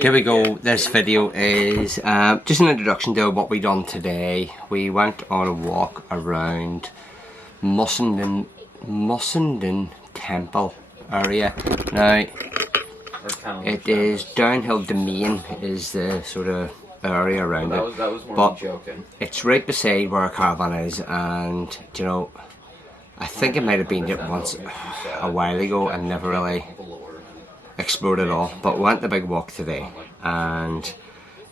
Here we go. This video is just an introduction to what we done today. We went on a walk around Müssenden Temple area. Now it is downhill Demense is the sort of area around it, but it's right beside where our caravan is, and you know, I think it might have been there once a while ago and never really explored it all, but we went the big walk today, and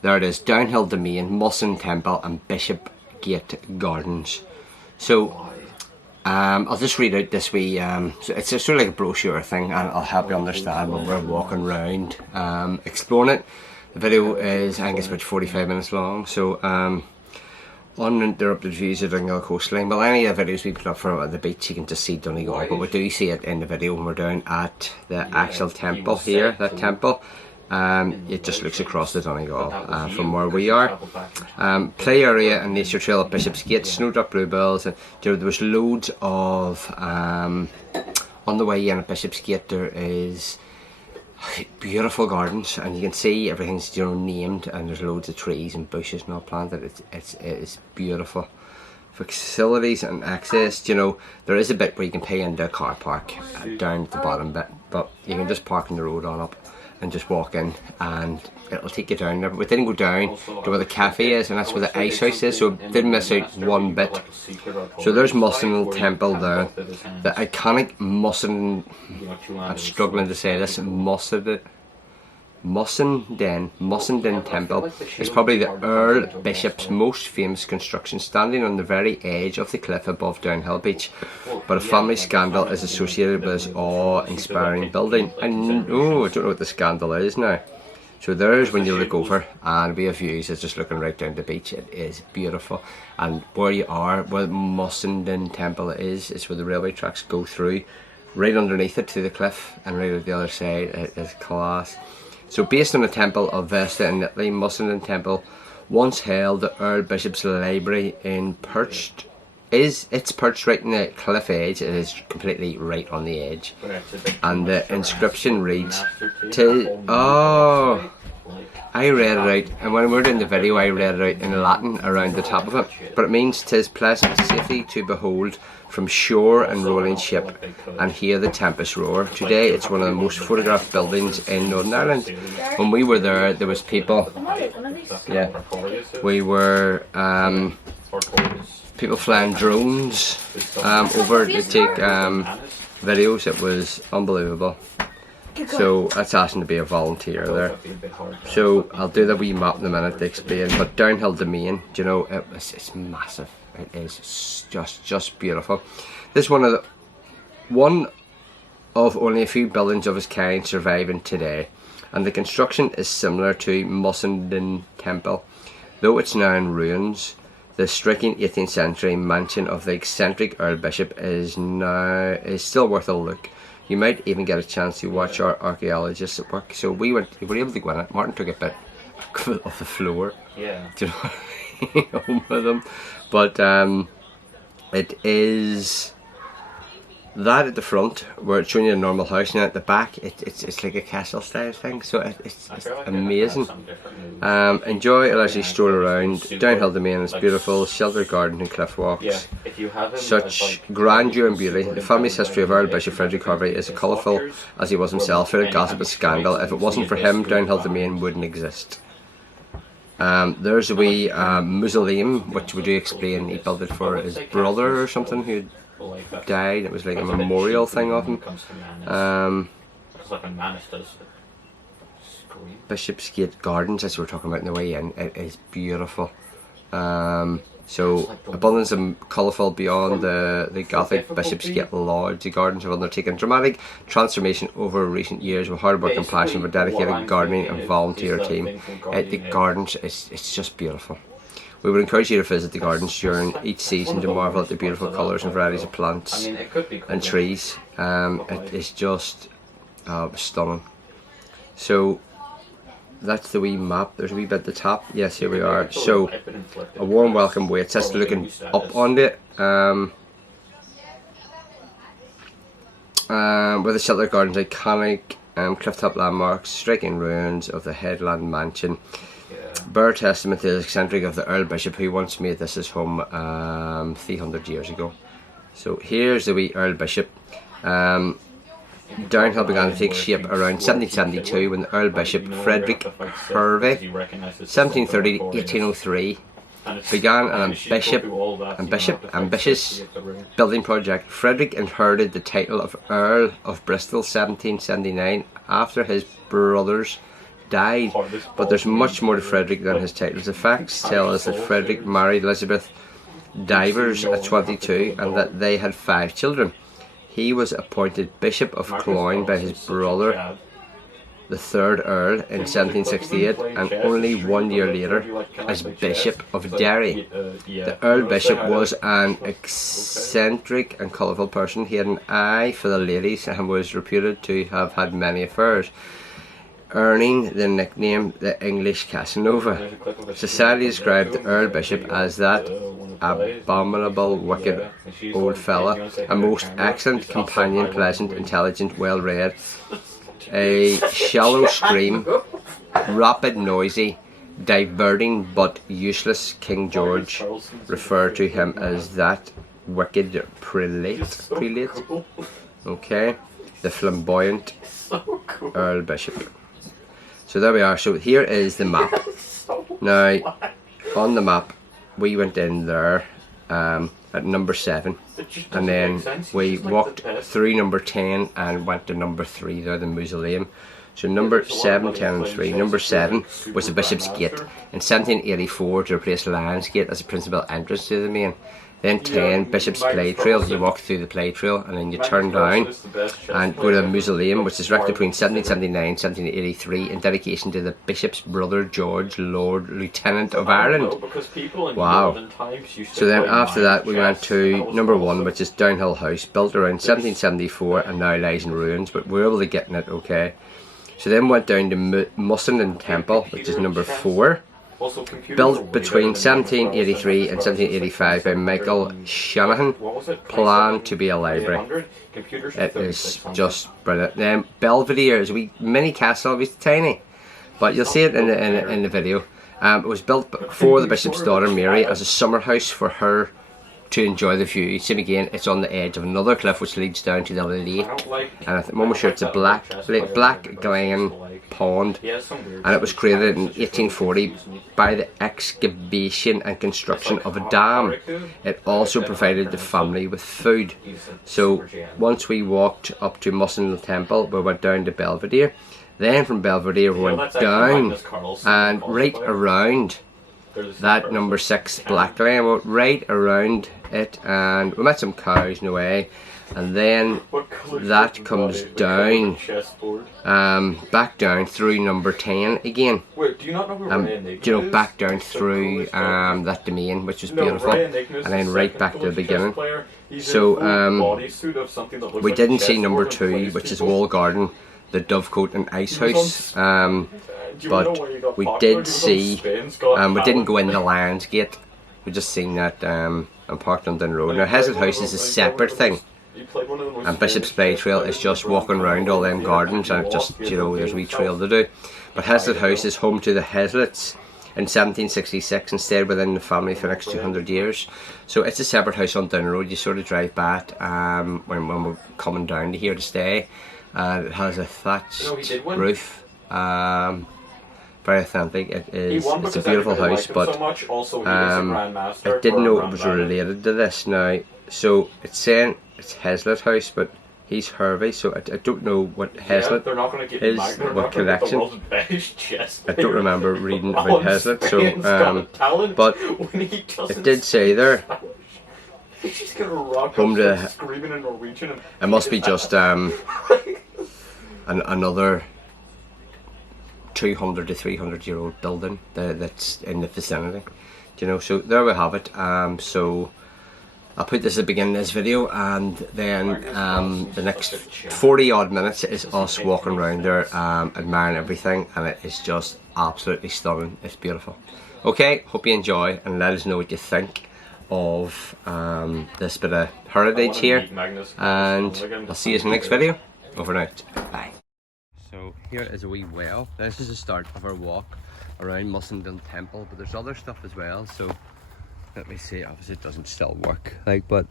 there it is, downhill Demense, Müssenden Temple and Bishop Gate Gardens. So I'll just read out this wee, so it's sort of like a brochure thing, and I'll help you understand when we're walking around exploring it. The video is, I think it's about 45 minutes long, so uninterrupted views of Donegal coastline. Well, any of the videos we put up from the beach, you can just see Donegal, but we do see it in the video when we're down at the actual temple here, that temple. It just looks across the Donegal from where we are. Play area and nature trail at Bishop's Gate, snowdrop bluebells, and you know, there was loads of, on the way in at Bishop's Gate there is beautiful gardens, and you can see everything's, you know, named, and there's loads of trees and bushes and all planted. It's beautiful. Facilities and access, you know, there is a bit where you can pay into a car park down at the bottom bit, but you can just park on the road on up and just walk in, and it'll take you down there. But we didn't go down to where the cafe is, and that's where the ice house is, so didn't miss out one bit. So there's Müssenden Temple there, the iconic Müssenden, I'm struggling to say this, Müssenden Temple is probably the Earl Bishop's most famous construction, standing on the very edge of the cliff above Downhill Beach. But a family scandal is associated with this awe-inspiring building. And oh, I don't know what the scandal is now. So there's when you look over, and we have views. It's just looking right down the beach. It is beautiful. And where you are, where Müssenden Temple is where the railway tracks go through. Right underneath it to the cliff, and right at the other side, it is class. So based on the temple of Vesta in Italy, Müssenden Temple once held the Earl Bishop's Library it's perched right in the cliff edge. It is completely right on the edge, and the inscription reads, I read it out, and when we were doing the video I read it out in Latin around the top of it, but it means "'tis pleasant safely to behold from shore and rolling ship, and hear the tempest roar." Today it's one of the most photographed buildings in Northern Ireland. When we were there, there was people, people flying drones over to take videos. It was unbelievable. So that's asking to be a volunteer there. So I'll do the wee map in a minute to explain. But downhill Demense, you know, it's massive. It is just beautiful. This is one of only a few buildings of its kind surviving today, and the construction is similar to Müssenden Temple, though it's now in ruins. The striking 18th century mansion of the eccentric Earl Bishop is still worth a look. You might even get a chance to watch our archaeologists at work. So we were able to go in it. Martin took a bit off the floor. Yeah. Do you know, home with them. But it is that at the front where it's showing you a normal house, and at the back it's like a castle style thing. So it's amazing. Enjoy a leisurely stroll around downhill Demense. It's beautiful, sheltered garden and cliff walks. Such grandeur and beauty. The family's history of Earl Bishop Frederick Harvey is as colourful as he was himself, full of gossip and scandal. If it wasn't for him, downhill Demense wouldn't exist. There's a wee mausoleum, which we do explain. He built it for his brother or something who died. It was like a memorial thing of him. Bishop's Gate Gardens, as we were talking about on the way in, it is beautiful. So abundance and colourful beyond the Gothic Bishop's Gate Lodge. The gardens have undertaken dramatic transformation over recent years with hard work and passion for dedicated gardening and volunteer team. The gardens, it's just beautiful. We would encourage you to visit the gardens during each season to marvel at the beautiful colours and varieties of plants and trees. It is just stunning. So that's the wee map. There's a wee bit at the top. Yes, here we are. So a warm welcome waits us, looking up on it. With the Shelter Gardens iconic clifftop landmarks, striking ruins of the headland mansion, bear testament to the eccentric of the Earl Bishop who once made this his home 300 years ago. So here's the wee Earl Bishop. Downhill began to take shape around 1772 when the Earl Bishop Frederick Hervey, 1730 to 1803, began an ambitious building project. Frederick inherited the title of Earl of Bristol 1779 after his brothers died, but there's much more to Frederick than his titles. The facts tell us that Frederick married Elizabeth Divers at 22 and that they had 5 children. He was appointed Bishop of Cloyne by his brother, the 3rd Earl, in 1768, and only 1 year later as Bishop of Derry. The Earl Bishop was an eccentric and colourful person. He had an eye for the ladies and was reputed to have had many affairs, earning the nickname the English Casanova. Society described the Earl Bishop as that abominable, wicked old fella, a most excellent companion, pleasant, intelligent, well read, a shallow stream, rapid, noisy, diverting but useless. King George referred to him as that wicked prelate. Okay, the flamboyant Earl Bishop. So there we are. So here is the map. Now on the map we went in there at number 7, and then we walked through number 10 and went to number 3 there, the mausoleum. So number 7, 10 and 3. Number 7 was the Bishop's Gate in 1784 to replace Lions Gate as a principal entrance to the main. Then 10, Bishop's Play Trail. You walk through the play trail and then you turn down and go to the mausoleum, which is erected between 1779 and 1783 in dedication to the Bishop's brother George, Lord Lieutenant of Ireland. Wow. So then after that we went to number 1, which is Downhill House, built around 1774 and now lies in ruins, but we're able to get in it okay. So then went down to Müssenden Temple, which is number 4. Built between 1783 and 1785 by Michael Shanahan, planned to be a library. It is just brilliant. Then Belvedere is a wee mini castle, it was tiny, but you'll see it in the video. It was built for the Bishop's daughter Mary as a summer house for her to enjoy the view. See again, it's on the edge of another cliff which leads down to the lake, and at the moment sure it's a black Glen pond, and it was created in 1840 by the excavation and construction of a dam. It also provided the family with food. So once we walked up to Müssenden Temple, we went down to Belvedere. Then from Belvedere we went down and right around that number 6 Black Glen, went right around it, and we met some cows in the way, and then that comes down, back down through number 10 again. Back down through that domain, which was beautiful, and then right back to the beginning. So we didn't see number 2, which is Wall Garden, the Dovecote and Ice House, but we did see, we didn't go in the Lions Gate, we just seen that and parked on Dun Road. Now Hazlitt House is a separate thing, and Bishop's Play Trail is just walking around all them gardens, and it just, there's a wee trail to do. But Hazlitt House is home to the Hazlitts in 1766 and stayed within the family for the next 200 years. So it's a separate house on Dun Road. You sort of drive back when we're coming down to here to stay. It has a thatched roof, very authentic. It's a beautiful house, but I didn't know it was related to this now. So it's saying it's Hazlitt House, but he's Hervey, so I don't know what Hazlitt is, what connection. I don't remember reading about Hazlitt, so but it did say there, home to, it must be just another 200 to 300 year old building that's in the vicinity, so there we have it. So I'll put this at the beginning of this video, and then the next 40 odd minutes is us walking around there, admiring everything, and it is just absolutely stunning. It's beautiful. Okay, hope you enjoy, and let us know what you think of this bit of heritage here, and I'll see you in the next video. Over and out. Bye. So here is a wee well. This is the start of our walk around Müssenden Temple, but there's other stuff as well. So let me see. Obviously, it doesn't still work, like, but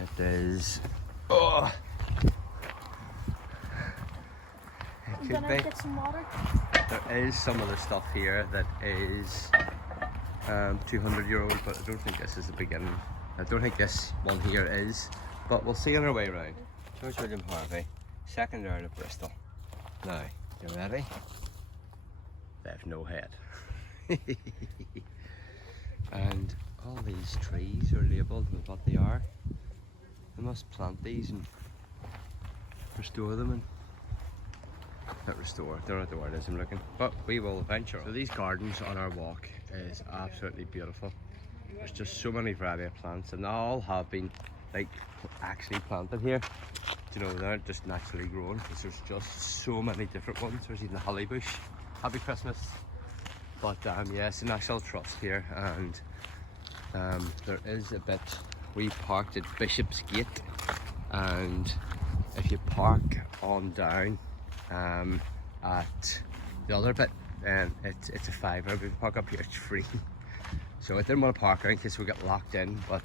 it is. Oh, it could be. Get some water. There is some of the stuff here that is 200-year-old, but I don't think this is the beginning. I don't think this one here is, but we'll see on our way round. George William Harvey, 2nd Earl of Bristol. Now, you ready? They have no head. And all these trees are labelled with what they are. They must plant these and restore them, and not restore, they're not the word as I'm looking, but we will venture. So these gardens on our walk is absolutely beautiful. There's just so many variety of plants, and they all have been like actually planted here. You know, they're just naturally grown, because there's just so many different ones. There's even the holly bush. Happy Christmas. But yeah, it's a national trust here, and there is a bit. We parked at Bishop's Gate, and if you park on down at the other bit, then it's a £5. If you park up here, it's free. So I didn't want to park in case we get locked in, but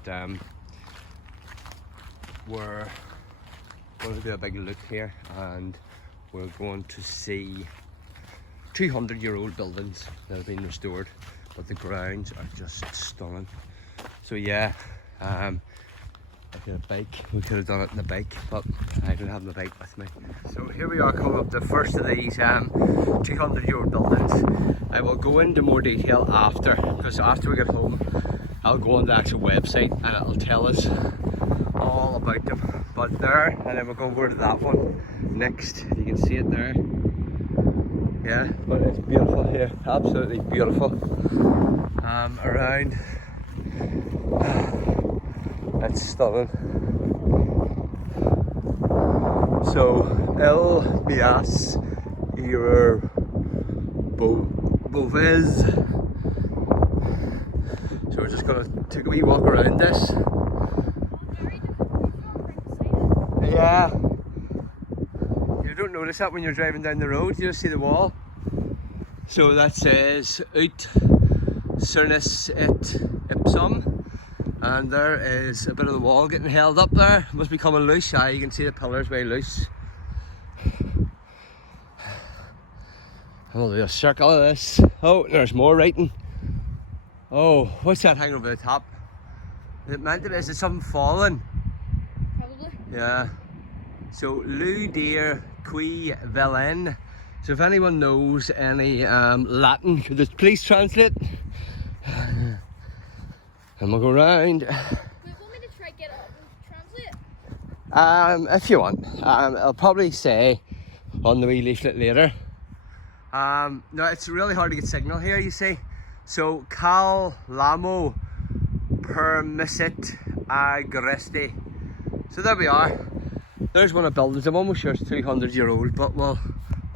we're going to do a big look here, and we're going to see 200-year-old buildings that have been restored, but the grounds are just stunning. So yeah, if you had a bike, we could have done it in the bike, but I don't have my bike with me. So here we are, coming up the first of these 200-year-old buildings. I will go into more detail after, because after we get home I'll go on the actual website and it'll tell us all about them. But there, and then we'll go over to that one next. You can see it there. Yeah, but it's beautiful here, absolutely beautiful. Around, it's stunning. So, El Bias Ewer Boves. So we're just gonna take a wee walk around this. Yeah. You don't notice that when you're driving down the road, you just see the wall. So that says Ut Cernis et Ipsum, and there is a bit of the wall getting held up there. It must be coming loose. Yeah, you can see the pillars very loose. And we'll do a circle of this. Oh, there's more writing. Oh, what's that hanging over the top? Is it meant to be? Is it something falling? Probably. Yeah. So, Lou dear qui velen. So if anyone knows any Latin, could you please translate? And we'll go round. Wait, want me to try get up and translate? If you want. I'll probably say on the wee leaflet later. No, it's really hard to get signal here, you see. So, cal lamo permissit agresti. So there we are. There's one of the buildings. I'm almost sure it's 200-year-old, but we'll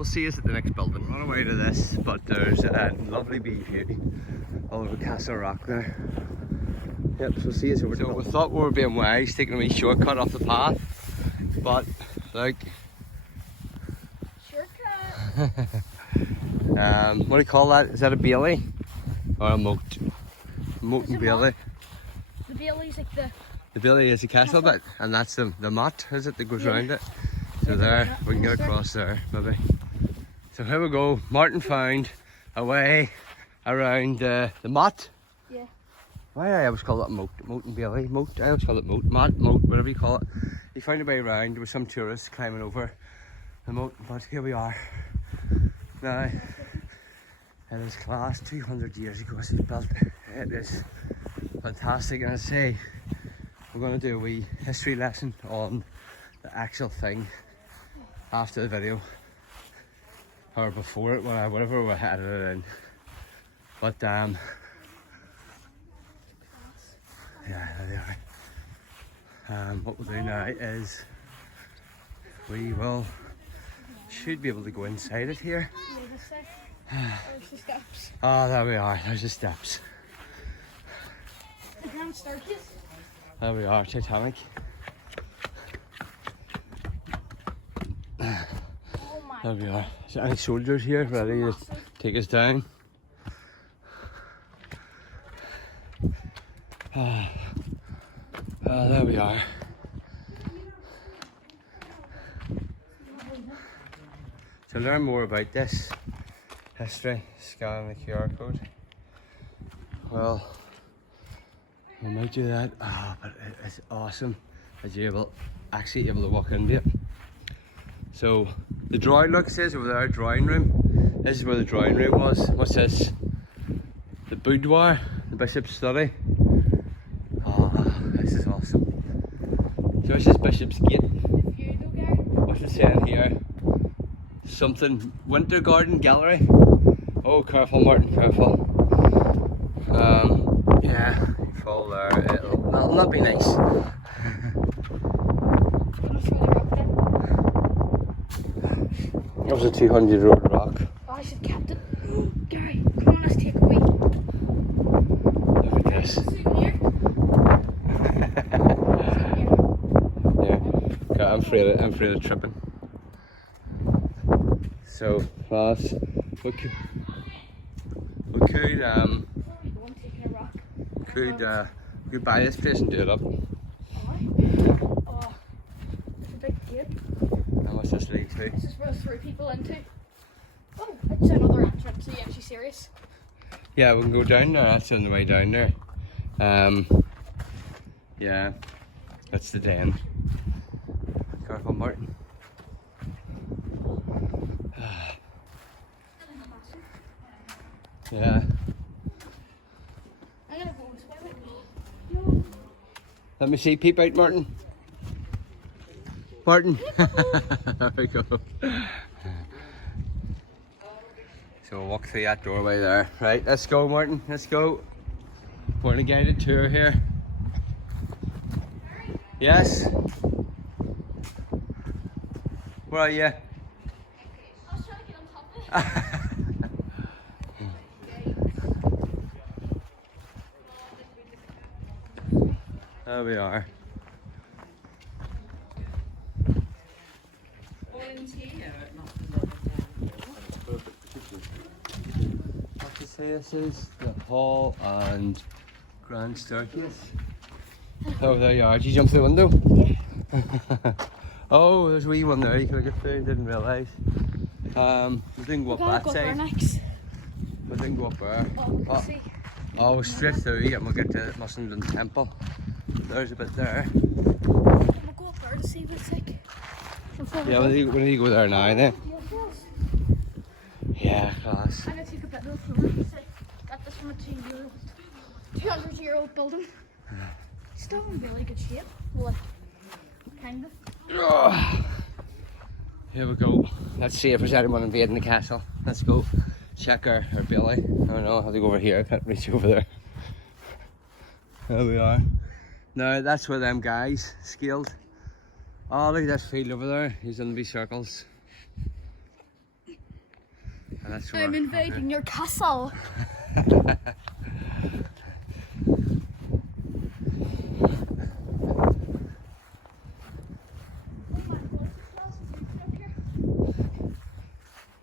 see us at the next building. We're on our way to this, but there's a lovely view all over Castle Rock there. Yep, so see us over. So we thought we were being wise, taking a wee shortcut off the path, but like, Shortcut. what do you call that? Is that a bailey or a moat? Moat and bailey. The bailey's like the bailey is the castle bit, and that's the moat, is it, that goes around it? So there, we can get across there, maybe. So here we go, Martin found a way around the moat. Yeah. Why I always call it moat and bailey, moat, I always call it moat, moat, whatever you call it. He found a way around with some tourists climbing over the moat, but here we are. Now, it is class, 200 years ago it was built. It is fantastic, and I say, we're going to do a wee history lesson on the actual thing after the video, or before it, whatever we edited it in. But yeah, there they are. What we'll do now is we should be able to go inside it here. There's the steps. Oh, there we are. There's the steps. The grand staircase. There we are, Titanic. There we are. Is there any soldiers here ready to take us down? There we are. To learn more about this history, scan the QR code. Well, we might do that. But it's awesome as you're actually able to walk into it. So the drawing, look, it says over there, drawing room. This is where the drawing room was. What's this? The boudoir, the bishop's study. Oh, this is awesome. So this is Bishop's Gate. What's it saying here? Something, Winter Garden Gallery. Oh, careful Martin, careful. Yeah, you fall there, that'll not be nice. That was a 200-year-old rock. Oh, I should have kept it. Gary, come on, let's take a wee. Look at this. Souvenir. Yeah, okay, I'm afraid of tripping. So, class, we could buy this place and do it up. Oh, it's a big gate. And what's this lead to? This is where I throw people into. Oh, it's another entrance. Are you actually serious? Yeah, we can go down there. That's on the way down there. Yeah, that's the den. Careful, Martin. Yeah. I'm gonna go this way. Let me see. Peep out, Martin. Martin. There we go. So we'll walk through that doorway there. Right, let's go, Martin. Let's go. We're on a guided tour here. Yes? Where are you? I was trying to get on top of it. There we are. What to say this is the hall and grand staircase. Oh, there you are. Did you jump through the window? Yeah. Oh, there's a wee one there you can get through. Didn't realise. We didn't go up that side. We didn't go up there. Oh, we're straight through and we'll get to Müssenden Temple. There's a bit there. I'm gonna go up there to see what it's like. Yeah, we need to go there now then. Yeah, class. I'm gonna take a bit of the film. Got this from a 200-year-old building. Still in really good shape. Well, kind of. Here we go. Let's see if there's anyone invading the castle. Let's go check our belly. I don't know, I have to go over here. I can't reach over there. There we are. Now that's where them guys scaled. Oh, look at this field over there. He's in the wee circles. And that's where I'm invading your castle.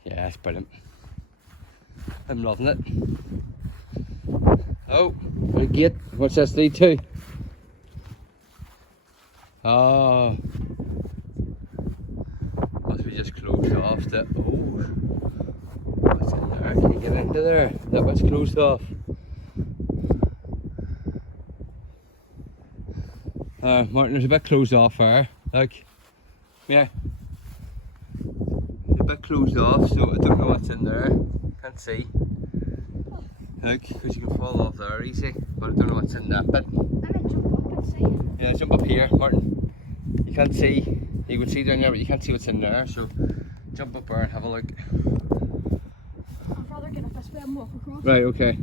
Yeah, it's brilliant. I'm loving it. Oh, a gate. What's this lead to? Oh, must be just closed off. What's in there? Can you get into there? That was closed off. Martin, there's a bit closed off there. Look, yeah. It's a bit closed off, so I don't know what's in there. Can't see. Look, because you can fall off there easy, but I don't know what's in that bit. I'm gonna jump up and see. Yeah, jump up here, Martin. You can't see. You can see down there, but you can't see what's in there. So jump up there and have a look. I'd rather get up this way and walk across. Right, okay.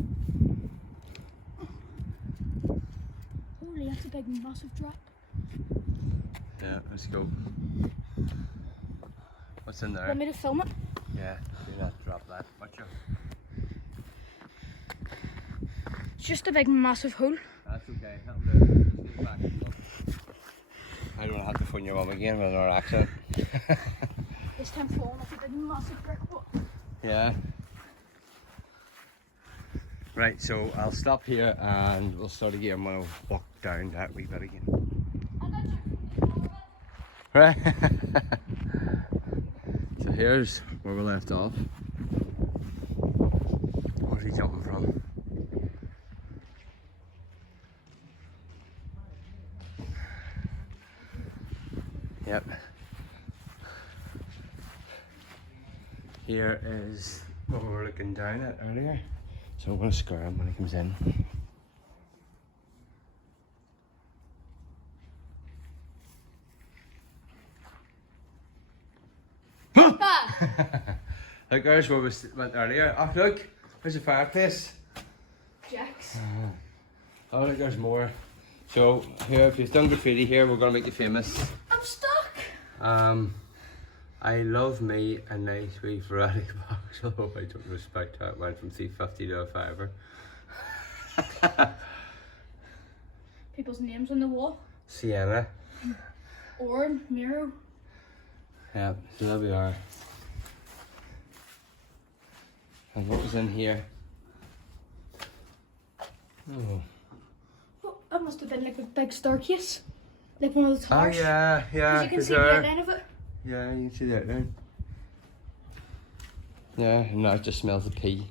Holy, that's a big, massive drop. Yeah, let's go. What's in there? Want me to film it? Yeah, do not drop that. Watch out. It's just a big, massive hole. That's okay. That'll do. Just go back and look. I don't have to phone your mum again with another accent. The this time falling off a massive brick wall. Yeah. Right, so I'll stop here and we'll start again when I walk down that wee bit again. Right. So here's where we left off. Where's he jumping from? Yep. Here is what we were looking down at earlier. So I'm going to scare him when he comes in. Look, there's where we went earlier. Oh, look, there's a fireplace. Jax. Oh, look, there's more. So, here, if you've done graffiti here, we're going to make you famous. I'm stuck. I love me a nice wee variety box, although I don't respect how it went from $3.50 to a fiver. People's names on the wall. Sienna. Or Miro. Yeah, so there we are. And what was in here? Oh. Oh, that must have been like a big staircase. Like one of the Oh towers. yeah, yeah. Because you can see the outline of it. Yeah, you can see that there. Yeah, and now it just smells of pee.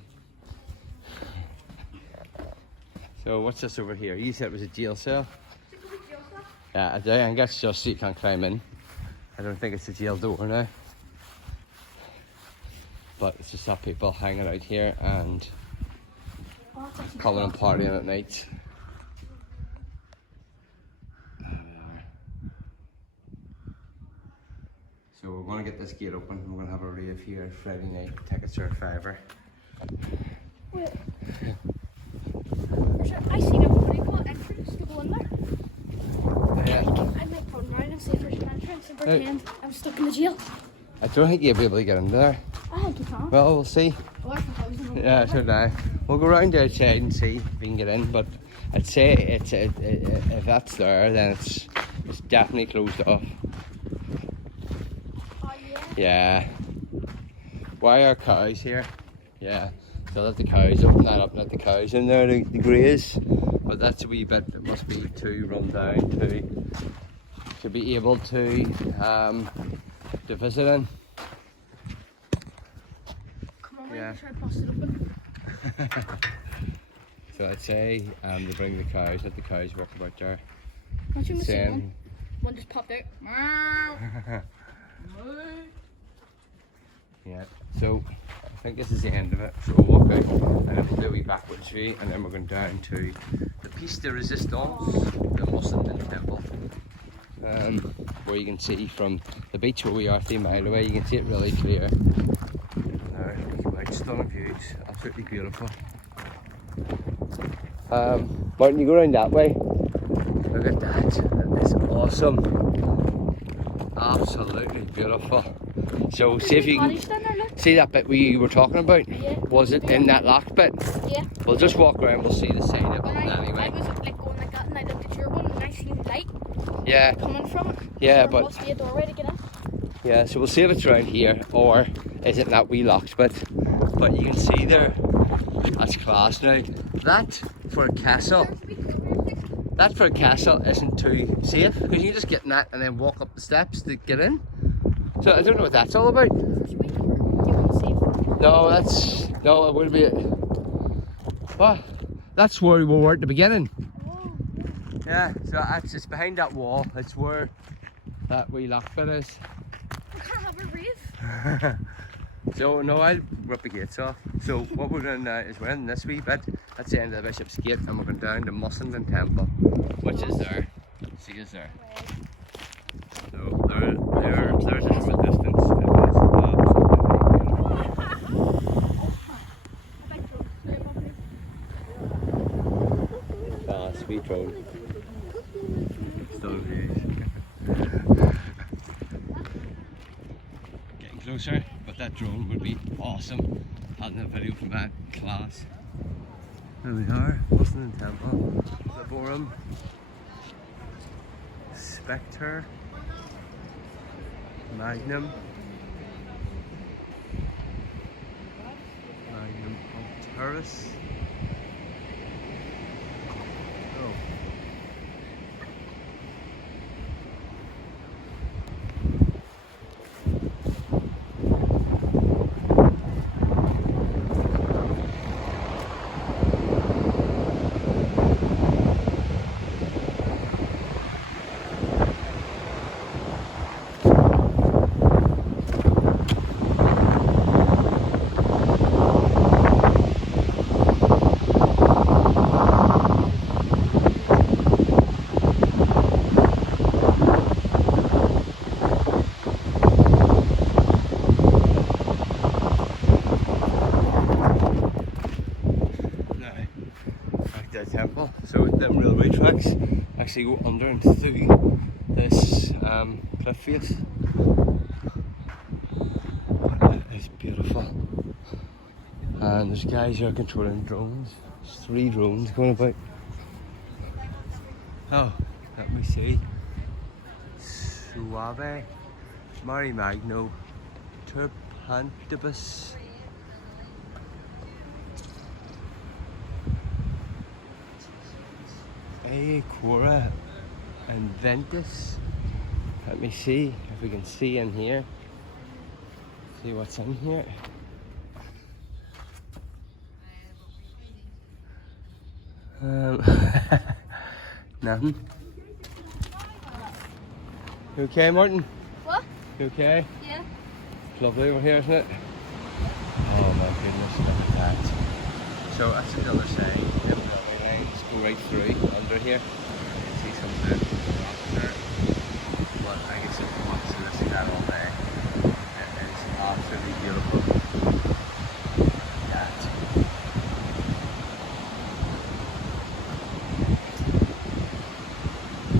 So what's this over here? You said it was a jail cell? Yeah, I think that's just so you can't climb in. I don't think it's a jail door now. But it's just that people hanging out here and coming and partying at night. There we are. So we're going to get this gate open. We're going to have a rave here Friday night. Tickets are a fiver. Wait. I seen a pretty entrance to go in there. Yeah. I might run around and see if there's an entrance and pretend I'm stuck in the jail. I don't think you'll be able to get in there. I think you can. Well, we'll see. Oh, I can close them. Yeah, so now we'll go round outside and see if we can get in. But I'd say if that's there, then it's definitely closed off. Oh, yeah. Yeah. Why are cows here? Yeah. So let the cows open that up, let the cows in there to graze. But that's a wee bit that must be too run down to be able to visit in. Come on, Yeah. yeah. Try to bust it open. So I'd say they bring the cows, let the cows walk about there. Don't you miss Saying- one? One just popped out. Meow. Yeah, so I think this is the end of it. So we'll walk out and then we'll do a wee backwards way and then we're going down to the Piece de Resistance, the Müssenden temple. Where you can see from the beach where we are 3 miles away, you can see it really clear. There, like stunning views, absolutely beautiful. Martin, you go around that way. Look at that, that is awesome. Absolutely beautiful. So see if you can see that bit we were talking about. Yeah. Was it in that locked bit? Yeah. We'll just walk around. We'll see the side of it When I anyway. was like going like that and I looked at your one and I seen light Yeah, coming from it. yeah, There but must be a doorway to get in. yeah. So we'll see if it's around here or is it that wee locked bit. But you can see there. That's class now. That for a castle. That for a castle isn't too safe because you just get in that and then walk up the steps to get in. So I don't know what that's all about. There's a wee door. Do you want to see? No, it would be. What? That's where we were at the beginning. Oh. Yeah, so that's just behind that wall. It's where that wee lock bit is. We can't have a rave. So no, I'll rip the gates off. So what we're doing now is we're in this wee bit. That's the end of the Bishop's Gate, and we're going down to Müssenden Temple, which is there. See us there. So there's it from a distance. It is absolutely beautiful. Ah, sweet drone. Still views. Getting closer, but that drone would be awesome. Having a video from that class. There we are, Müssenden Temple, Laborum, Spectre, Magnum, Paris. Oh. The temple. So them railway tracks actually go under and through this cliff face. It is beautiful. And there's guys here controlling drones. There's 3 drones going about. Oh, let me see. Suave Mari Magno Turpantibus. Cora and Ventus. Let me see if we can see in here. See what's in here. Nothing. You okay, Martin? What? You okay? Yeah. It's lovely over here, isn't it? Oh my goodness, look at that. So that's the other side. Let's go right through under here. You can see some of the rocks there. But I can sit and watch this cat all day. It is absolutely beautiful. Look at that.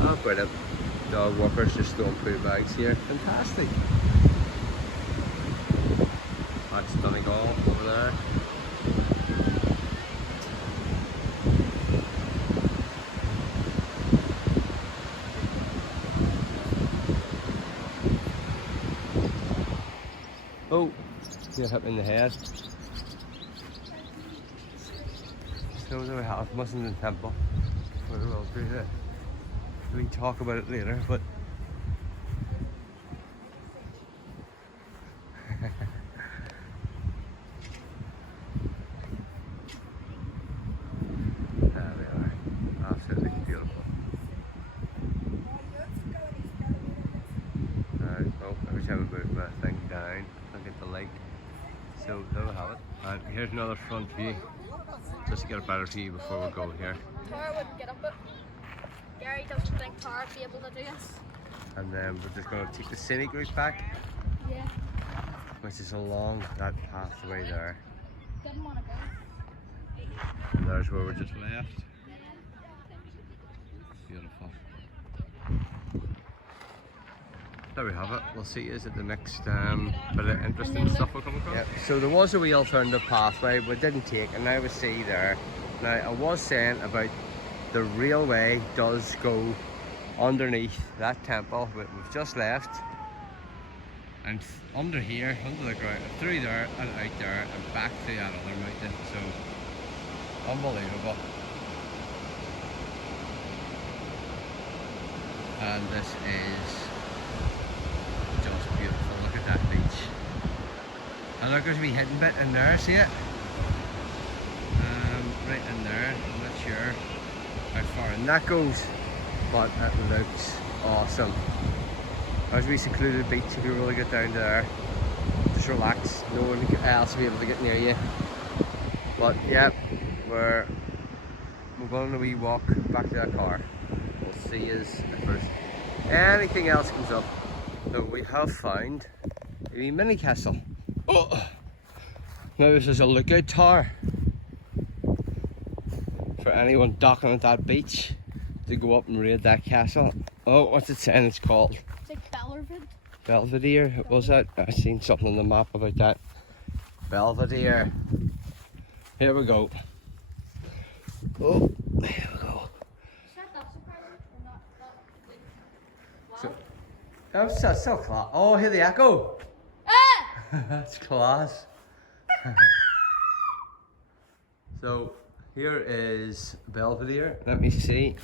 Oh, brilliant. Dog walkers just throwing food bags here. Fantastic. That's Donegal over there. Oh, you're hit me in the head. So there we have Müssenden Temple. We will do that. We can talk about it later, but there we are. Absolutely beautiful. Oh, every time we move that thing down, look at the lake. So there we have it. And here's another front view, just to get a better view before we go here. Tara wouldn't get up it. Gary doesn't think Tara would be able to do this. And then we're just going to take the scenic route back, Yeah. which is along that pathway there. Didn't want to go. And there's where we just left. Beautiful. There we have it. We'll see you at the next bit of interesting stuff we'll come across. Yep. So there was a wee alternative pathway we didn't take, and now we see there. Now I was saying about the railway does go underneath that temple we've just left, and under here, under the ground, through there and out there and back through that other mountain. So unbelievable. And this is just beautiful. Look at that beach. And look, there's a wee hidden bit in there, see it? Right in there. I'm not sure how far in that goes, but it looks awesome. There's a wee secluded beach if you really get down there. Just relax, no one else will be able to get near you. But yeah, we're going on a wee walk back to that car. We'll see if there's anything else comes up. So we have found a wee mini castle. Oh! Now this is a lookout tower for anyone docking at that beach to go up and raid that castle. Oh, what's it saying it's called? It's like Belvedere. Belvedere, was that? I seen something on the map about that. Belvedere. Here we go. Oh, here we go. That's so class. Oh, hear the echo. Ah! That's class. So here is Belvedere. Let me see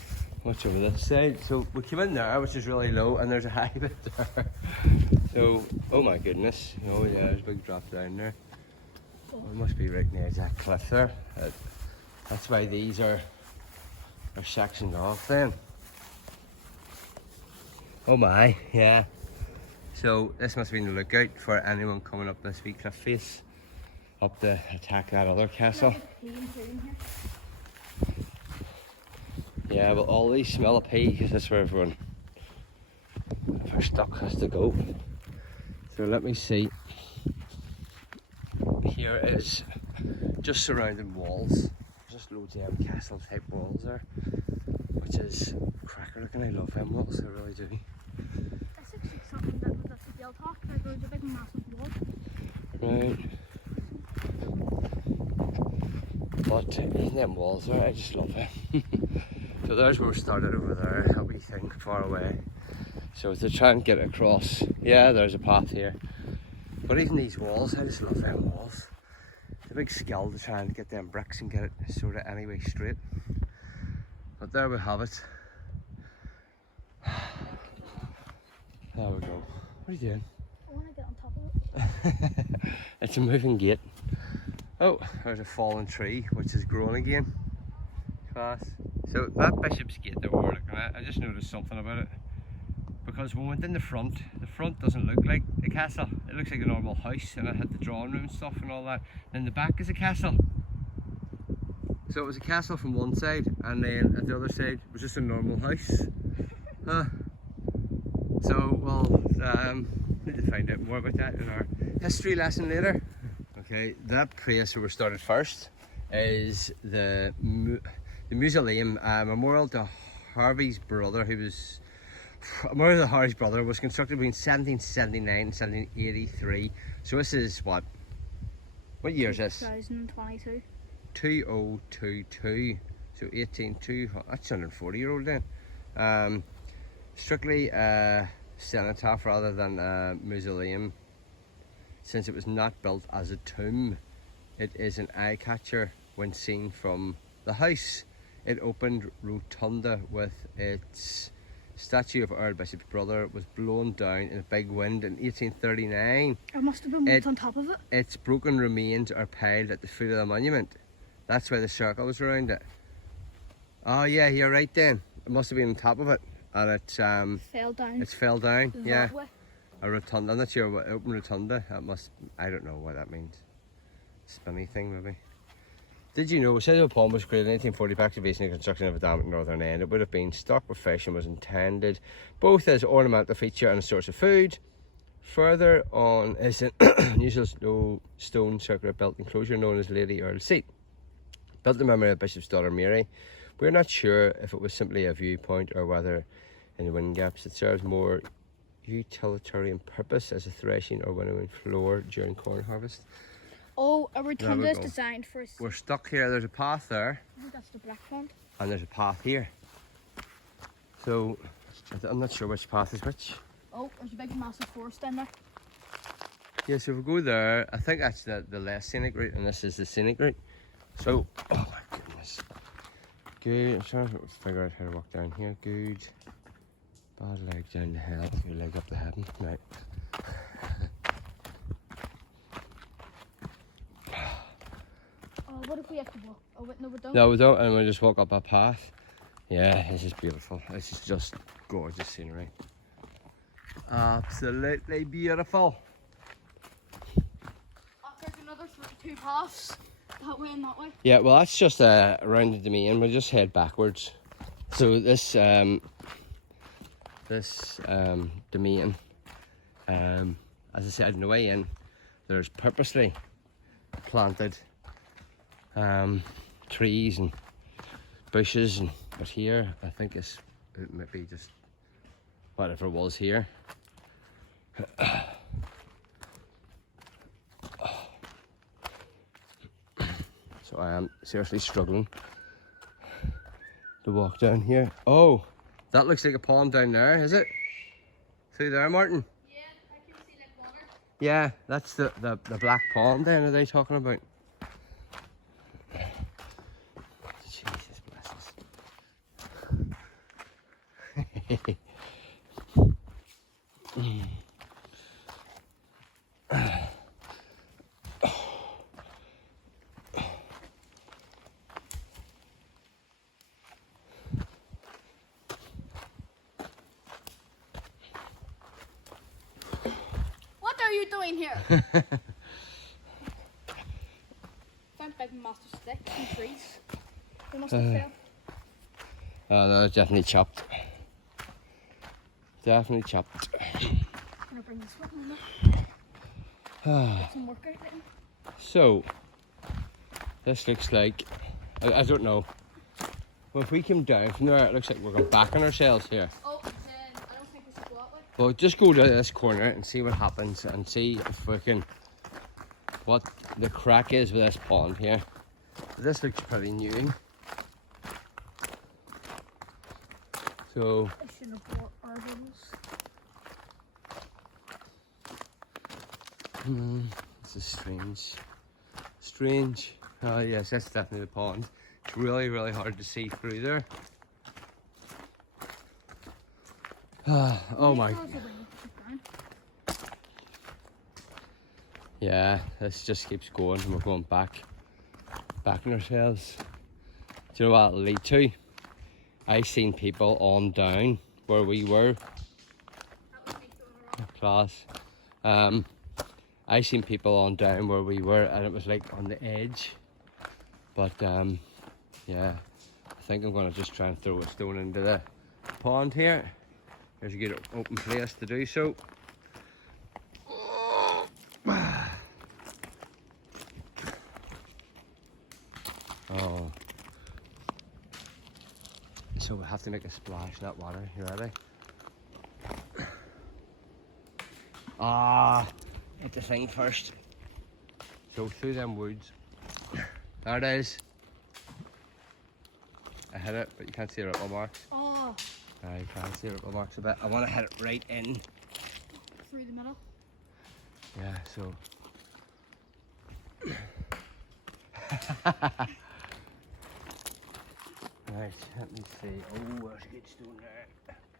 what's over this side. So we came in there, which is really low, and there's a high bit there. So, oh my goodness. Oh yeah, there's a big drop down there. Oh, it must be right near that cliff there. That's why these are sectioned off then. Oh my, yeah. So this must have been the lookout for anyone coming up this wee cliff face up to attack that other castle. Yeah, well, all these smell of pea because that's where everyone, if they're stuck, has to go. So let me see. Here is just surrounding walls. Just loads of castle type walls there, which is cracker looking. I love them walls, I really do. That's actually something that's a deal talk. Like there's a big massive wall. Right. But isn't them walls there? I just love them. So there's where we started over there, a wee thing far away. So to try and get across, yeah, there's a path here. But even these walls, I just love them walls. It's a big skill to try and get them bricks and get it sort of anyway straight. But there we have it. There we go. What are you doing? I want to get on top of it. It's a moving gate. Oh, there's a fallen tree which is growing again. Class. So that Bishop's Gate that we're looking at, I just noticed something about it. Because when we went in the front doesn't look like a castle. It looks like a normal house, and it had the drawing room stuff and all that. Then the back is a castle. So it was a castle from one side, and then at the other side was just a normal house. So we'll need to find out more about that in our history lesson later. Okay, that place where we started first is the Mausoleum, memorial to Harvey's brother, Memorial to Harvey's brother was constructed between 1779 and 1783. So this is what year is this? 2022. 2022. So 182. That's 140-year-old then. Strictly cenotaph rather than a mausoleum. Since it was not built as a tomb, it is an eye catcher when seen from the house. It opened rotunda with its statue of Earl Bishop's brother was blown down in a big wind in 1839. It must have been built on top of it. Its broken remains are piled at the foot of the monument. That's why the circle was around it. Oh yeah, you're right then. It must have been on top of it, and it fell down. It's fell down. That Yeah, way. a rotunda. I'm not sure what open rotunda. That must. I don't know what that means. Spinny thing maybe. Did you know, since the pond was created in 1840 by excavation and construction of a dam at the northern end, it would have been stocked with fish and was intended both as ornamental feature and a source of food. Further on is an unusual stone circular built enclosure known as Lady Earl's Seat, built in memory of Bishop's daughter Mary. We're not sure if it was simply a viewpoint or whether in the wind gaps it serves more utilitarian purpose as a threshing or winnowing floor during corn harvest. Oh, a rotunda is designed for. We're stuck here. There's a path there. I think that's the black pond. And there's a path here. So I'm not sure which path is which. Oh, there's a big massive forest down there. Yeah, so if we go there, I think that's the less scenic route, and this is the scenic route. So, oh my goodness. Good. I'm trying to figure out how to walk down here. Good. Bad leg down the hill. Your leg up the head. Right. What if we have to walk? Oh, wait, no, we don't. No, we don't, and we just walk up a path. Yeah, this is beautiful. This is just gorgeous scenery. Absolutely beautiful. Oh, there's another two paths. That way and that way. Yeah, well, that's just around the domain. We'll just head backwards. So this domain, as I said, on the way in, there's purposely planted trees and bushes, and but here I think it might be just whatever was here. So I am seriously struggling to walk down here. Oh, that looks like a pond down there, is it? See there, Martin? Yeah, I can see that water. Yeah, that's the black pond then, are they talking about? What are you doing here? Found big massive sticks and trees. They must have fell. Oh no, it's definitely chopped. Definitely chopped. I'm gonna bring this one over. Get some work out then. So, this looks like, I don't know. Well, if we came down from there, it looks like we're going back on ourselves here. Oh, then I don't think we should go that way. Well, just go to this corner and see what happens and see if we can, what the crack is with this pond here. This looks pretty new. So, I shouldn't have bought our videos. this is strange. Strange. Oh yes, that's definitely the pond. It's really, really hard to see through there. Oh my. Yeah, this just keeps going and we're going back on ourselves. Do you know what it'll lead to? I seen people on down where we were. Class. I seen people on down where we were and it was like on the edge. But yeah, I think I'm gonna just try and throw a stone into the pond here. There's a good open place to do so. Oh. So we have to make a splash in that water. You ready? Hit the thing first. So through them woods. There it is. I hit it, but you can't see the ripple marks. Oh, You can't see the ripple marks a bit. I want to hit it right in. through the middle. Yeah, so. Right, let me see. Oh, there's a good stone there.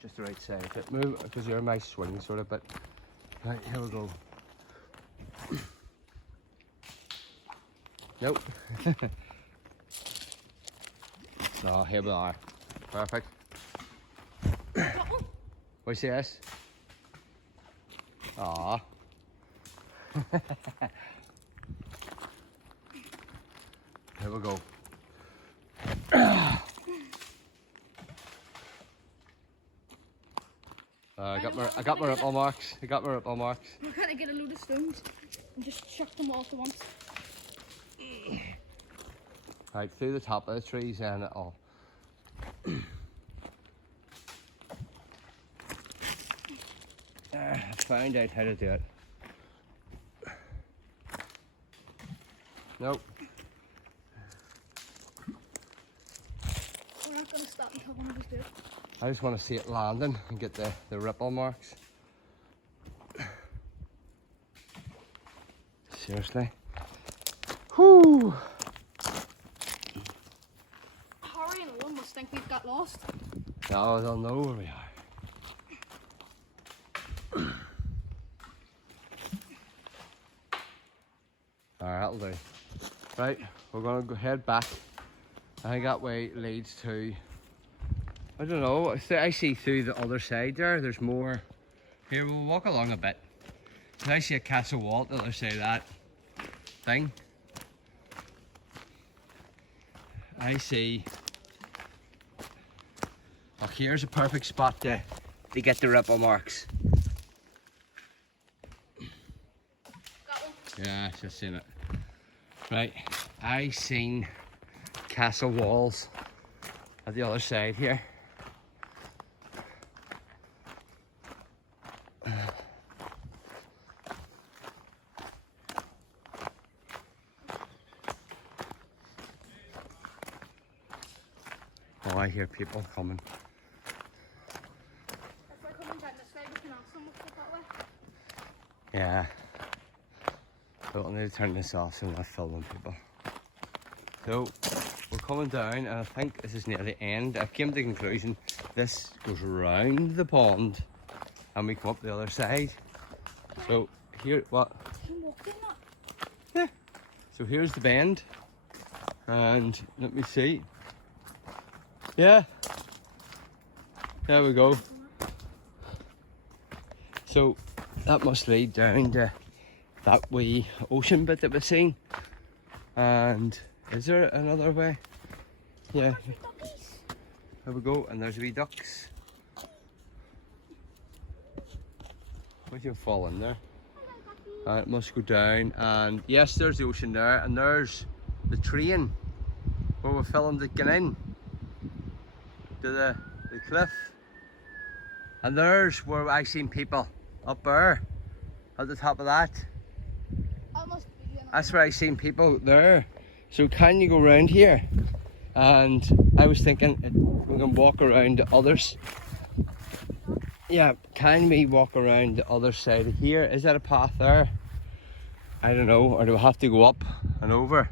Just the right side of it. Move, because you're a nice swing sort of, but. Right, here we go. Nope. No, here we are. Perfect. What's this? Aw. Here we go. I got my ripple marks. I got my ripple marks. We're gonna get a load of stones and just chuck them all at once. Right, through the top of the trees and it all. I found out how to do it. Nope. We're not gonna stop until one of us do it. I just want to see it landing and get the ripple marks. Seriously. Whew. Harry and Owen must think we've got lost. No, they'll know where we are. Alright, that'll do. Right, we're gonna go head back. I think that way leads to, I don't know, I see through the other side there, there's more. Here, we'll walk along a bit. I see a castle wall the other side of that thing. I see. Oh, here's a perfect spot to get the ripple marks. Got one. Yeah, I just seen it. Right, I seen castle walls at the other side here. Oh, I hear people coming. If we're coming down this way, we can ask them what's it that way. Yeah. But I need to turn this off so I'm not filming people. So, we're coming down and I think this is near the end. I've came to the conclusion this goes around the pond and we come up the other side. So here, what? Can walk in that. Yeah. So here's the bend, and let me see. Yeah. There we go. So that must lead down to that wee ocean bit that we've seen. And is there another way? Yeah. There we go, and there's wee ducks. Would you fall in there? It must go down, and yes, there's the ocean there, and there's the train where we filmed it getting in to the cliff. And there's where I seen people up there at the top of that. That's where I seen people there. So can you go around here? And I was thinking we can walk around the others. Yeah, can we walk around the other side of here? Is that a path there? I don't know, or do we have to go up and over?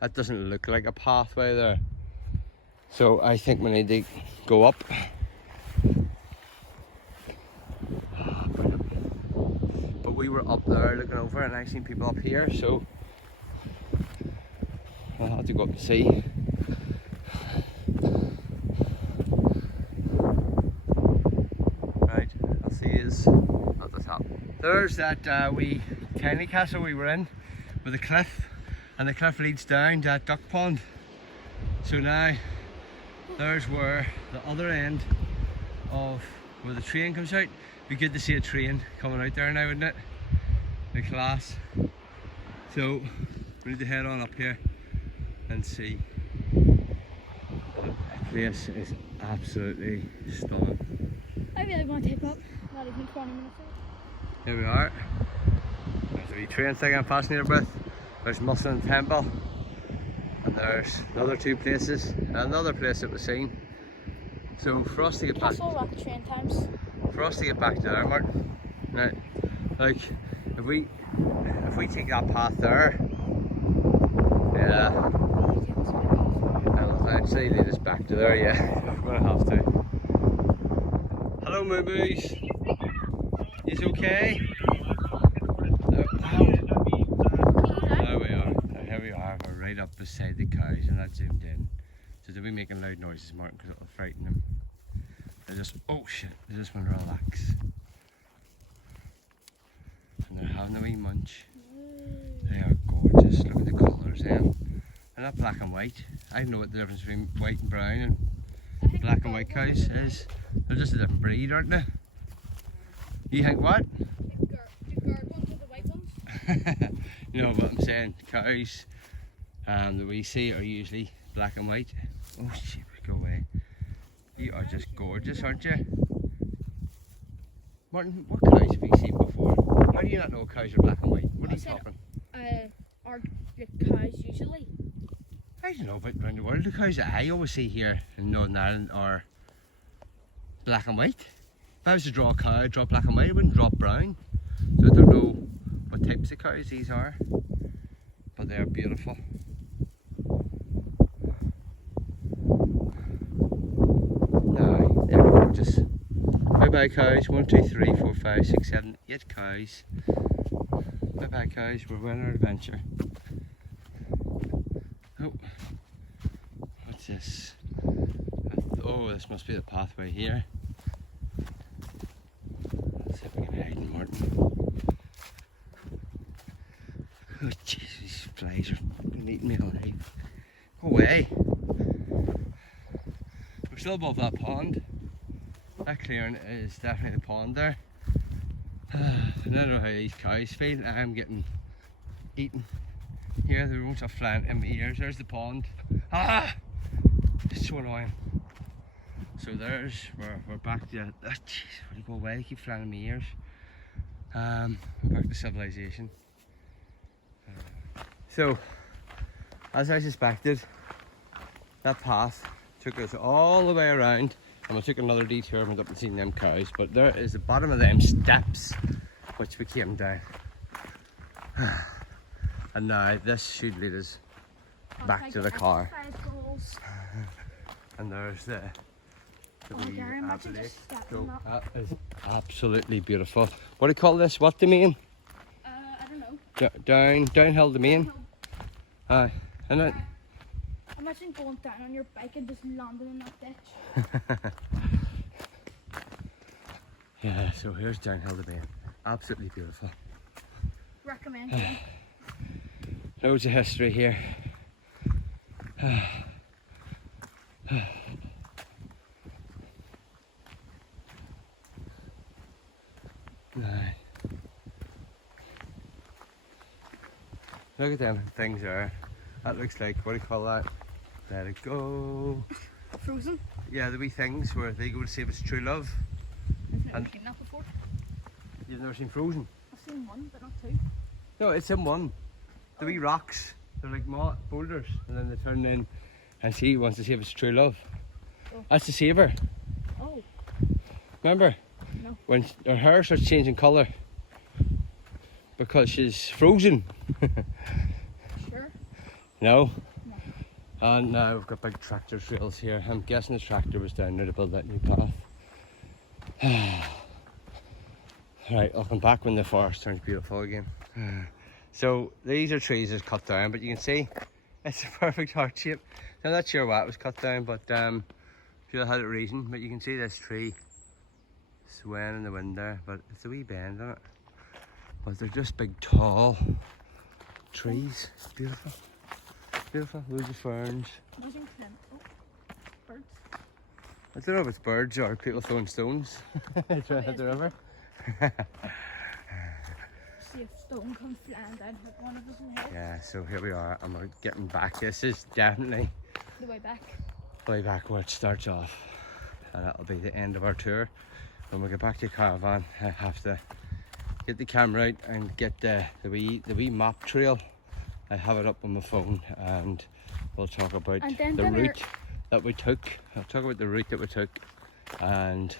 That doesn't look like a pathway there. So I think we need to go up. But we were up there looking over, and I seen people up here, so I'll have to go up and see. Right, I'll see you at the top. There's that wee tiny castle we were in with a cliff, and the cliff leads down to that duck pond. So now there's where the other end of where the train comes out. Be good to see a train coming out there now, wouldn't it? The class. So we need to head on up here and see. The place is absolutely stunning. I really want to take up. Not even 20 minutes. Here we are. There's a wee train thing I'm fascinated with. There's Müssenden Temple, and there's another two places, and another place that we've seen. So for us to get back, Train times. for us to get back to there, Martin, now, like if we take that path there, yeah, it'll eventually lead us back to there. Yeah, we're gonna have to. Hello, Moo Moos. Is okay? There we are. Here we are. We're right up beside the cows, and that's zoomed in. So they'll be making loud noises, Martin, because it'll frighten them. They just, oh shit, they just want to relax. And they're having a wee munch. They are gorgeous. Look at the colours then. They're not black and white. I don't know what the difference between white and brown and black and white cows is. They're just a different breed, aren't they? You think what? The guard ones or the white ones? You know what I'm saying? Cows that we see are usually black and white. Oh shit, go away. You are just gorgeous, aren't you? Martin, what cows have you seen before? How do you not know cows are black and white? What are you talking? Are the cows usually? I don't know about around the world. The cows that I always see here in Northern Ireland are black and white. If I was to draw a cow, I'd draw black and white, I wouldn't draw brown. So I don't know what types of cows these are, but they are beautiful. No, they're gorgeous. Bye bye cows. 1, 2, 3, 4, 5, 6, 7, 8 cows. Bye bye cows. We're on our adventure. Oh, what's this? Oh, this must be the pathway here. Let's see if we can hide in Martin. Oh jeez, these flies are eating me alive. Go away. We're still above that pond. That clearing is definitely the pond there. I don't know how these cows feel. I'm getting eaten. Here, the roads are flying in my ears. There's the pond. Ah! It's so annoying. So there's, we're back to, oh, jeez, where do you go away? They keep flying in my ears. We're back to civilization. So, as I suspected, that path took us all the way around, and we took another detour and went up and seen them cows. But there is the bottom of them steps, which we came down. And now this should lead us back to the car. And there's the wee Gary, imagine lake. just stepping So on that. that is absolutely beautiful. What do you call this? What domain? I don't know. Downhill domain. Aye, isn't it? Imagine going down on your bike and just landing in that ditch. Yeah, so here's downhill domain. Absolutely beautiful. Recommend it. Loads of history here. Aye. Look at them things there. That looks like, what do you call that? Let it go. Frozen. Yeah, the wee things where they go to save its true love. I've never And- seen that before. You've never seen Frozen? I've seen one, but not two. No, it's in one. The wee rocks, they're like boulders, and then they turn in and she wants to save its true love. Oh. That's to save her. Oh, Remember? No. When her hair starts changing colour because she's frozen. sure. No? No. And now we've got big tractor trails here. I'm guessing the tractor was down there to build that new path. Right, I'll come back when the forest turns beautiful again. So these are trees that's cut down, but you can see it's a perfect heart shape. I'm not sure why it was cut down, but sure it had a reason. But you can see this tree swaying in the wind there, but it's a wee bend on it. But they're just big, tall trees. Beautiful, beautiful. Loads of ferns. Imagine Clint. Oh, birds. I don't know if it's birds or people throwing stones at the river. See if stone comes flying down, hit one of us in the head. Yeah, so here we are, and we're getting back. This is definitely The way back. the way back where it starts off, and that'll be the end of our tour. When we get back to the caravan, I have to get the camera out and get the wee map trail. I have it up on my phone, and we'll talk about And then the dinner. route that we took. I'll talk about the route that we took, and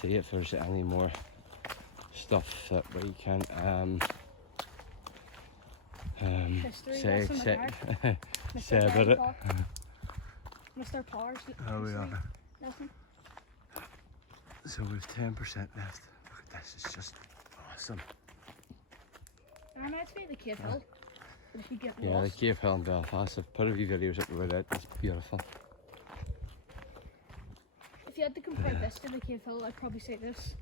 see if there's any more stuff that we can History say lesson say, required. say about it. Mr. Powers. Oh, we are. Lesson. So we've 10% left. Look at this, it's just awesome. That reminds me of the Cave Hill. But if you get Yeah, the lost. Cave Hill in Belfast. I've put a few videos up about it. It's beautiful. If you had to compare this to the Cave Hill, I'd probably say this.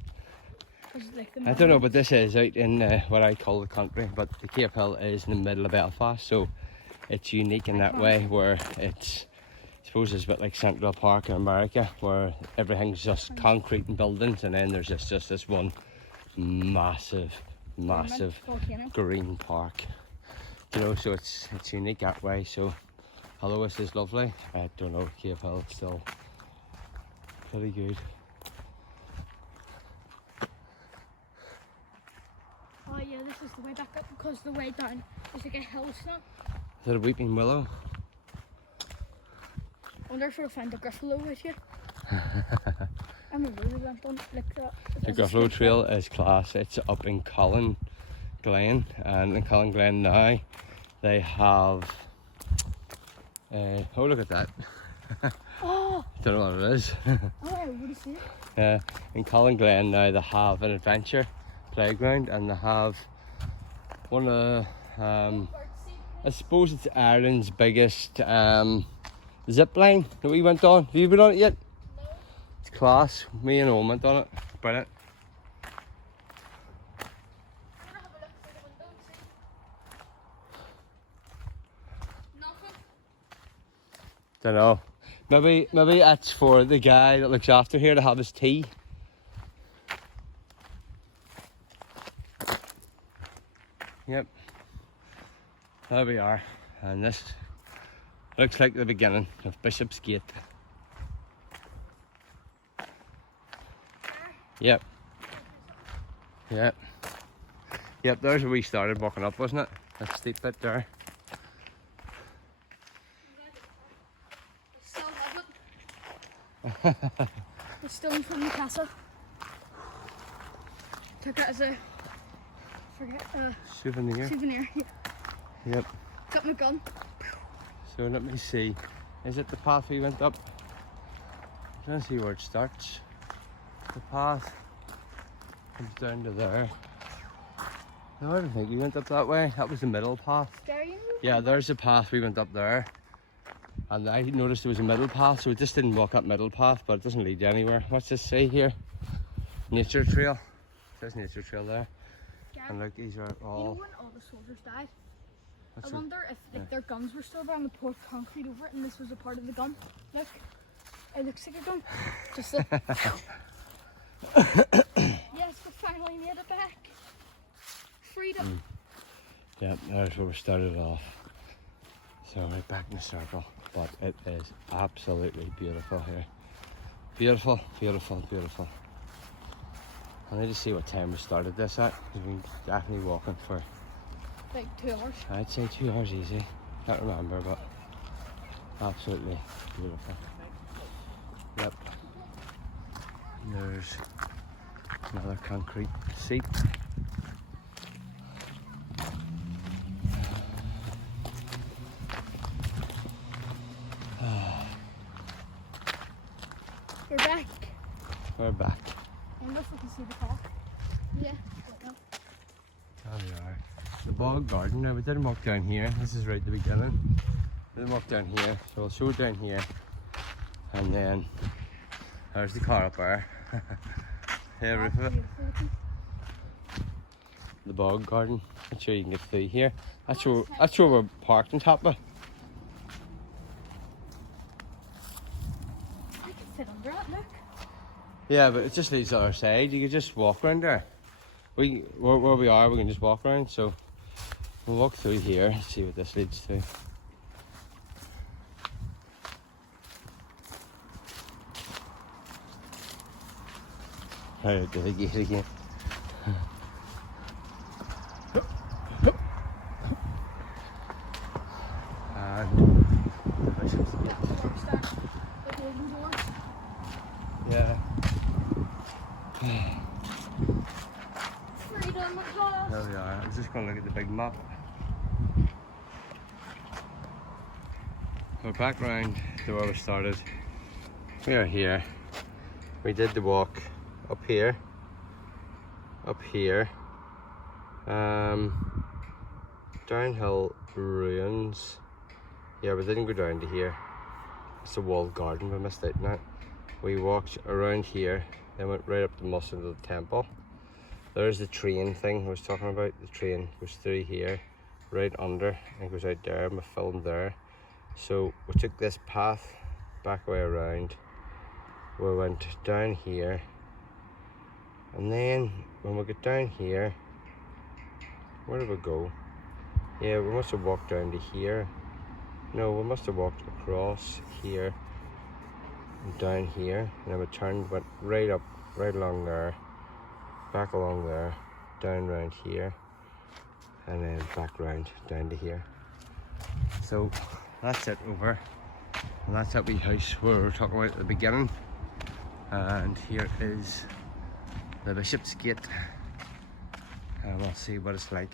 'Cause like the I don't know, but this is out in what I call the country, but the Cave Hill is in the middle of Belfast, so it's unique in that way where it's, I suppose it's a bit like Central Park in America, where everything's just concrete and buildings, and then there's just this one massive volcano. green park. You know, so it's unique that way. So although this is lovely, I don't know, Cave Hill is still pretty good. Oh yeah, this is the way back up because the way down is like a hill snap. Is that a weeping willow? I wonder if we'll find the Gruffalo right here. I remember we went on like that. The Gruffalo Trail is class. It's up in Cullen Glen, and in Cullen Glen now they have oh, look at that. Oh, Don't know what it is. oh, I would have seen it. In Cullen Glen now they have an adventure playground, and they have one of I suppose it's Ireland's biggest zip line that we went on. Have you been on it yet? No. It's class. Me and Owen went on it. Brilliant. I'm gonna have a look through the window and see. Nothing. Don't know. Maybe that's for the guy that looks after here to have his tea. Yep. There we are. And this looks like the beginning of Bishop's Gate. Yep. Yep. Yep, there's where we started walking up, wasn't it? That steep bit there. I still have it. The stone from the castle. Took it as a Souvenir. souvenir. Yeah. Yep. Got my gun. So let me see. Is it the path we went up? Let's see where it starts. The path comes down to there. No, I don't think we went up that way. That was the middle path. Yeah, there's the path we went up there. And I noticed there was a middle path, so we just didn't walk up middle path, but it doesn't lead you anywhere. What's this say here? Nature trail. There's nature trail there. Gary, And look, these are all... You know when all the soldiers died? What's I wonder if like, their guns were still there and they poured concrete over it and this was a part of the gun. Look. It looks like a gun. Just look. Yes, we finally made it back. Freedom. Yeah, there's where we started off. So right back in the circle. But it is absolutely beautiful here. Beautiful, beautiful, beautiful. I need to see what time we started this at. We've been definitely walking for Like 2 hours. I'd say 2 hours easy. Can't remember, but absolutely beautiful. Yep. And there's another concrete seat. We're back. We're back. I wonder if we can see the car. Yeah. There we are. The bog garden. Now we didn't walk down here. This is right at the beginning. We didn't walk down here, so we'll show down here. And then there's the car up there. Yeah, roof of it. The bog garden. I'm sure you can get through here. That's where we're parked on top of. I can sit under it, look. Yeah, but it just leads to the other side. You can just walk around there. Where we are, we can just walk around. So we'll walk through here and see what this leads to. Right, do the gate again. And the bishop's gate. The golden doors. Yeah. Freedom at last. There we are. I'm just going to look at the big map. We're back round to where we started. We are here. We did the walk up here, downhill ruins. Yeah, we didn't go down to here. It's a walled garden, we missed out on that. We walked around here, then went right up to Müssenden temple. There's the train thing I was talking about. The train goes through here, right under, and goes out there, and we filmed there. So we took this path back way around. We went down here, and then when we get down here, where did we go? Yeah, we must have walked down to here. No, we must have walked across here and down here, and then we turned, went right up, right along there, back along there, down round here, and then back round down to here. So that's it over, and that's that wee house where we were talking about at the beginning. And here is the Bishop's Gate, and we'll see what it's like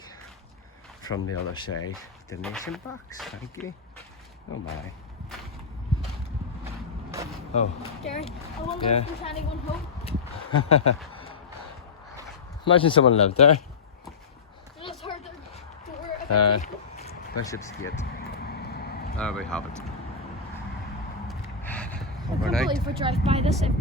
from the other side. Donation box, thank you. Oh my. Oh. Gary, I wonder Yeah. if there's anyone home. Imagine someone lived there. I just heard their door. Bishop's Gate. There we have it. I can't Overnight. believe we drive by this. Like,